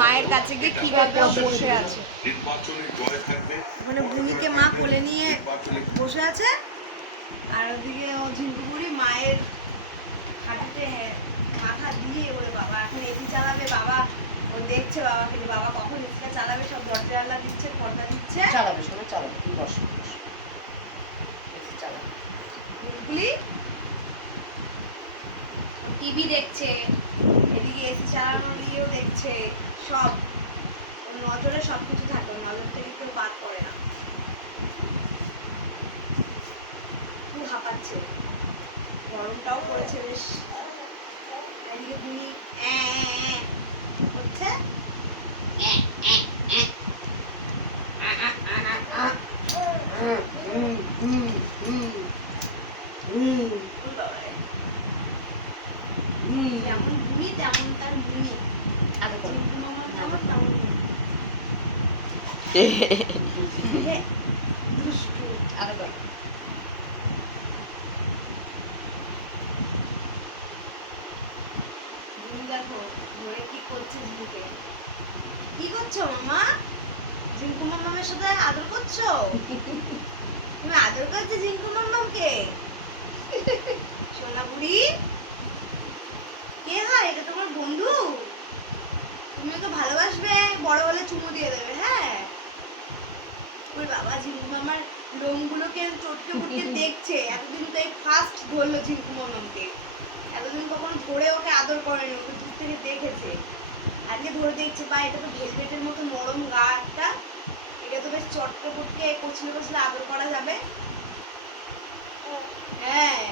মায়ের কাছে গিয়ে কিভাবে বসে আছে মানে বুনিকে মা কোলে নিয়ে বসে আছে আর ওদিকে ও ঝিঙ্কুপুরি মায়ের হাঁটুতে মাথা দিয়ে ওরে বাবা এখন এটি চালাবে বাবা ও দেখছে বাবাকে বাবা কখন এটিটা চালাবে সব দরজা দিচ্ছে পর্দা দিচ্ছে চালাবে সবাই চালাবে তুই বস চালাবে টিভি দেখছে এদিকে এসি চালানোর আছে সব নজরে সব কিছু থাকে নজর থেকে কেউ বাদ পড়ে না খুব হাঁপাচ্ছে গরমটাও পড়েছে বেশ হচ্ছে তেমন তার মুনি দেখো কি করছে কি করছো মামা ঝিঙ্কু মামামের সাথে আদর করছো তুমি আদর করছো ঝিঙ্কু মামামকে সোনা বুড়ি কে হয় এটা তোমার বন্ধু বড় হলে চুমু দিয়ে দেবে হ্যাঁ ওই বাবা ঝিঙ্কু মামার লোমগুলোকে চটকে উঠকে দেখছে এতদিন তো এই ফার্স্ট ধরলো ঝিঙ্কু মামাকে এতদিন কখন ধরে ওকে আদর করেনি ওকে দূর থেকে দেখেছে আজকে ধরে দেখছে বা এটা তো ভেলভেটের মতো নরম গাটা এটা তো বেশ চটকে পুটকে কচলে কচলে আদর করা যাবে হ্যাঁ